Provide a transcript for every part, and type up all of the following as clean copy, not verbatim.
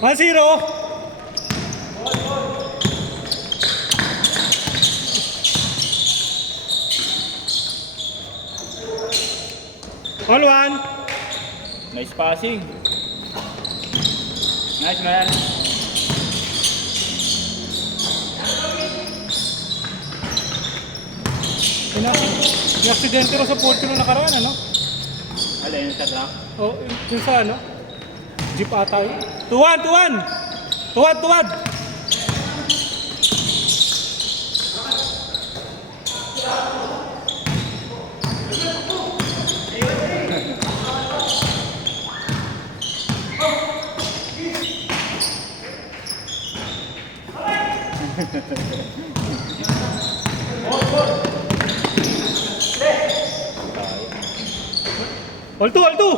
1-0. All one. Nice passing. Nice man. Aksidente ro sa Porto nung nakaraan, ano? Alin, sa truck? O, yung sa ano? Jeep ata yun. Tuwan! Tuwan! Tuwad! Tuwad! All two! All two!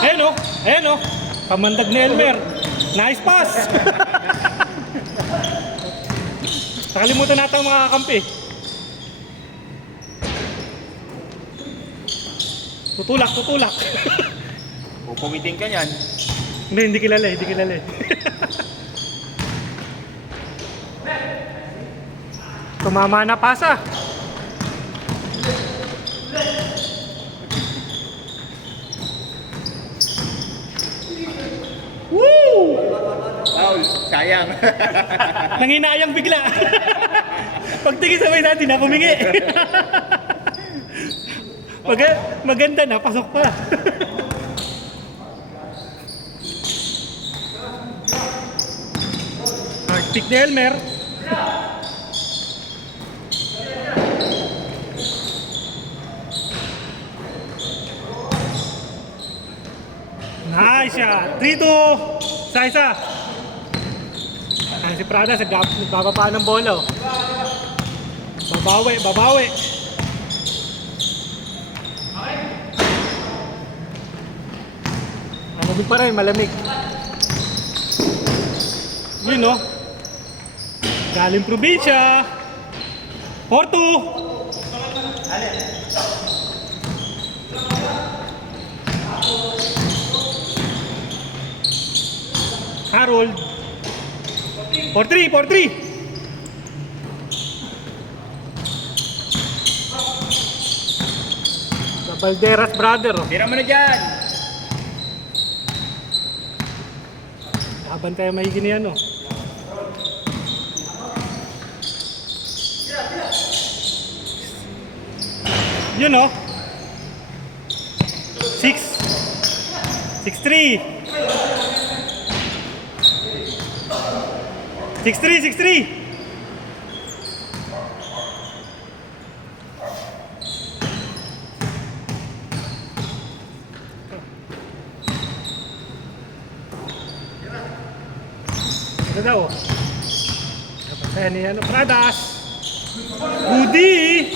Ayan o! Ayan o! Kamandag ni Elmer. Nice pass! Nakalimutan natin ang mga kakampi. Tutulak! Tutulak! Pupumiting ka niyan. Hindi kilala eh. Hindi kilala eh. Tumama na pasa. Woo! Foul, sayang. Nanginayang bigla. Pagtingin sa may natin na kumingi. Maganda na, pasok pa. Arctic ni Elmer. Nice shot. 3-2. Isa-isa. Ayan si Prada sa bababa ng bola. Babawi, babawi. Malamig pa rin, malamig. Yun no. Galing probinsya. 4-2. Harold. 4-3, 4-3. Sa Valderas brother. Tira mo na dyan. Laban tayo maigin yan, no? Yun, no? 6-3. 6-3. Ito daw. Napasaya ni ano, Pradas. Goody!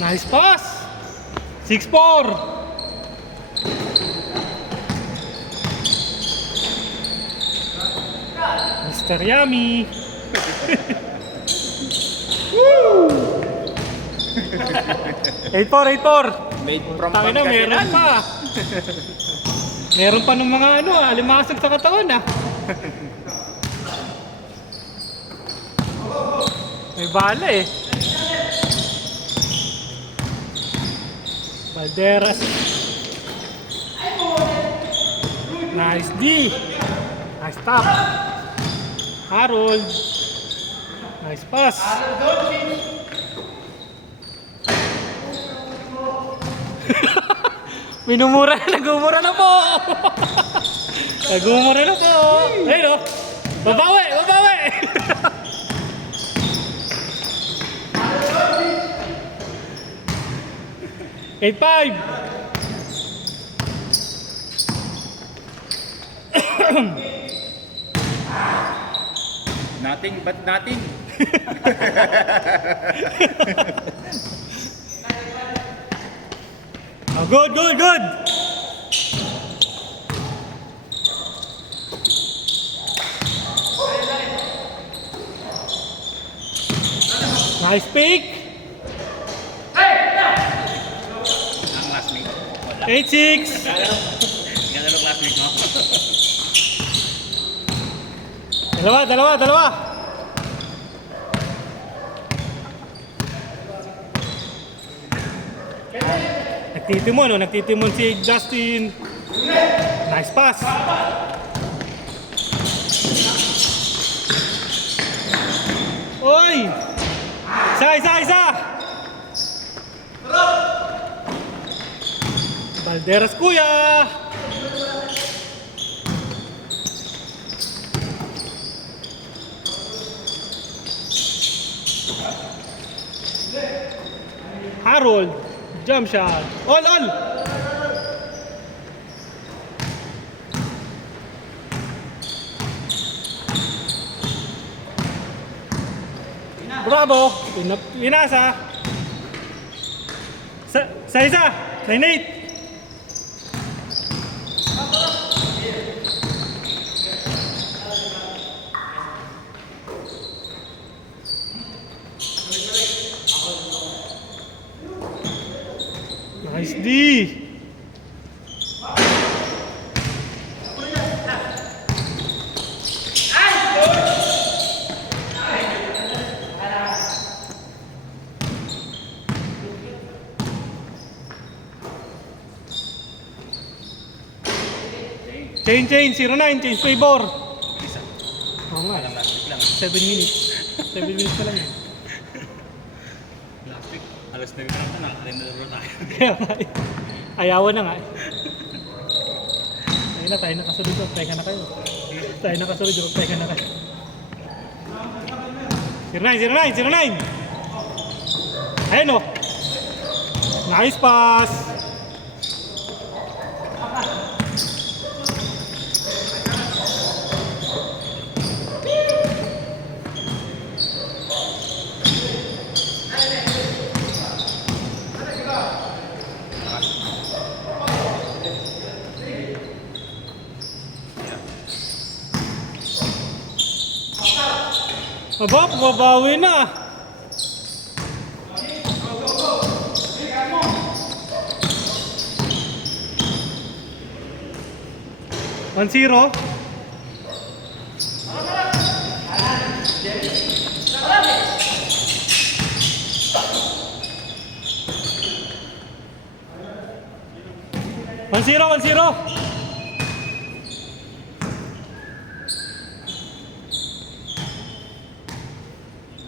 Nice pass! 6-4. Mr. Yummy! Woo! 8-4. Made from Tangin na, meron Pangasinan. pa. Meron pa ng mga ano, alimasag sa katawan ah. May bala eh. Valderas. Nice D. Nice stop. Harold. Nice pass. Minumura na, nagumura na po. Nagumura na po. Ayun o. Babawi, babawi. Eight five. Nothing but nothing. Oh, good, good, good. Nice pick. Ang classmate. Wala. 8-6. Ganda ng classmate mo. Dalawa. Nagtitimon si Justin. Nice pass. Oy! Isa! Balderas kuya! Harold, jump shot. All! Bravo! Pinasa! Sa isa! 9-8! Nice D! Change, 09, change favor. Isa. Oo nga, Alam last week lang. 7 minutes. 7 minutes pa lang eh. Last week. Alas 9 na lang nakalendar tayo. Kaya nga eh. Ayawan na nga eh. Ayun na, tayo nakasunod. Pega na kayo. Tayo nakasunod. Pega na kayo. 09! Ayun o. Nice pass. Aba, babawi na. One zero. One zero.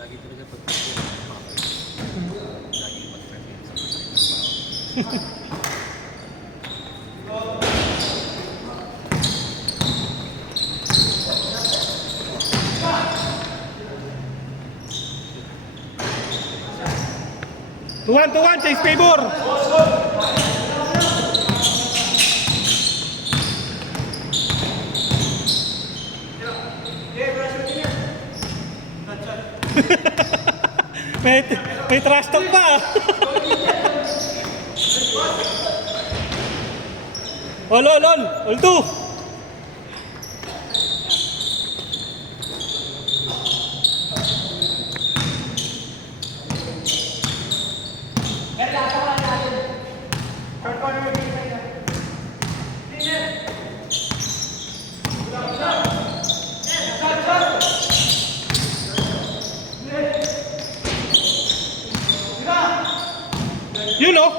Lagi talaga pag lagi mag-perfect. 2-1, change favor. may trash talk pa. All two. You know.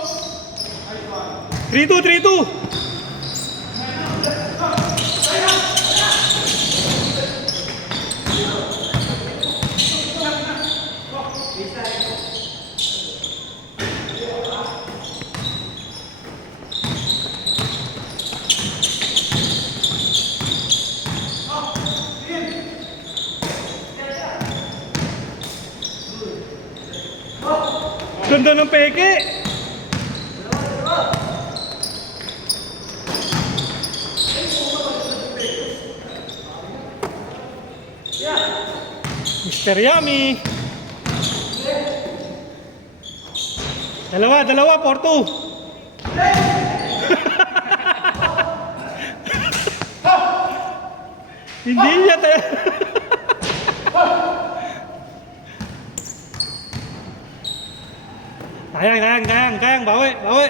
3-2. Ganda ng peke. Mr. Yummy. Dalawa, 4-2. Hindi niya tayo. Sayang, bawi, bawi.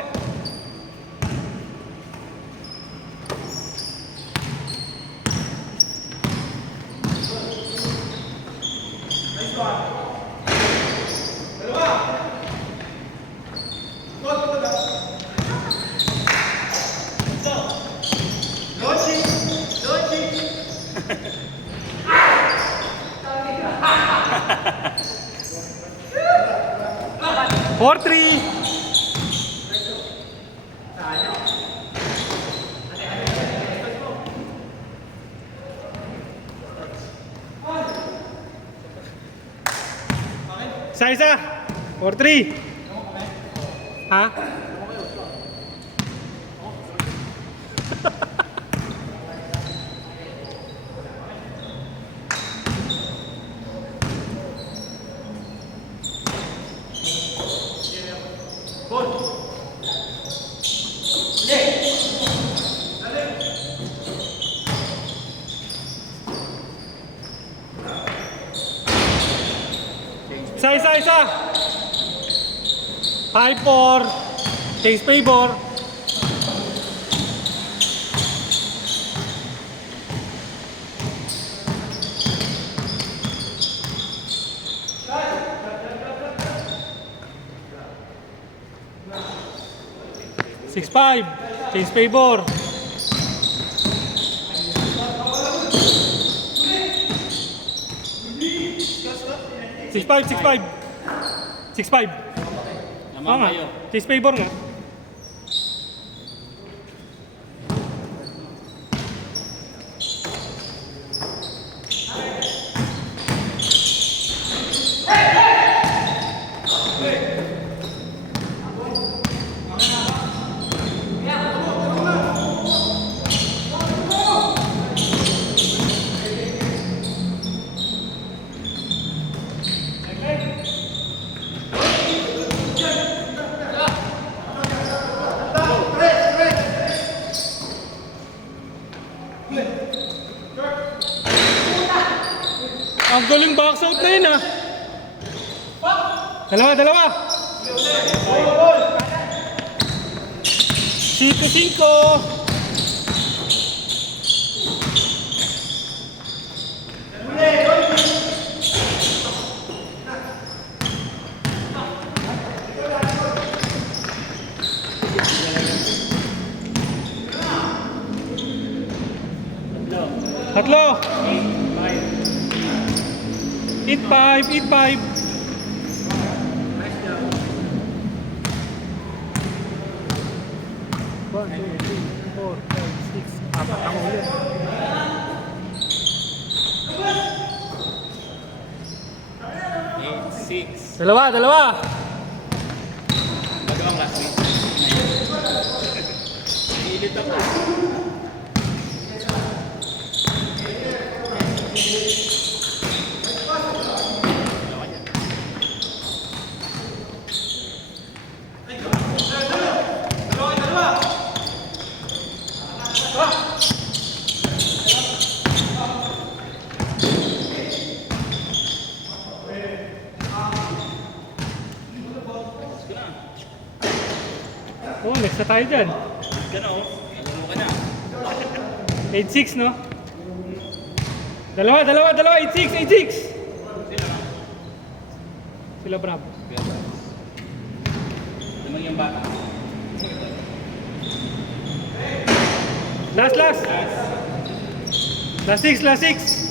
Four, three. Isa. 4-3. Ha? Isa. 5-4. Change favor. Six five. Change favor. 6-5. 6-5. Oo Naman nga. kayo. Change favor nga. Ang galing box out na yun ah. Dalawa. 5-5. Tatlo. 8-5. One, two, three, four, five, six. Apat ang ulit. Dalawa. Magawang last week. Ilit ako. Oh, next na tayo dyan. Ka na oh. Alam mo ka na. 8-6, no? Dalawa. 8-6. Sila Bravo. Naman yung bata. Last. Last 6.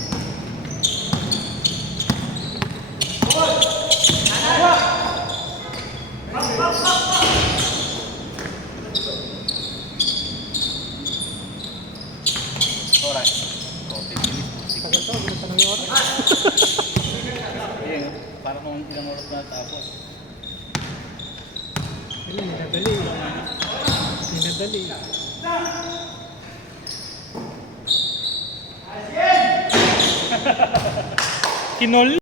Alright. Tagal to, gusto pa ng oras. Ayun, para kung ilang oras na tapos. Minadali. Kinol.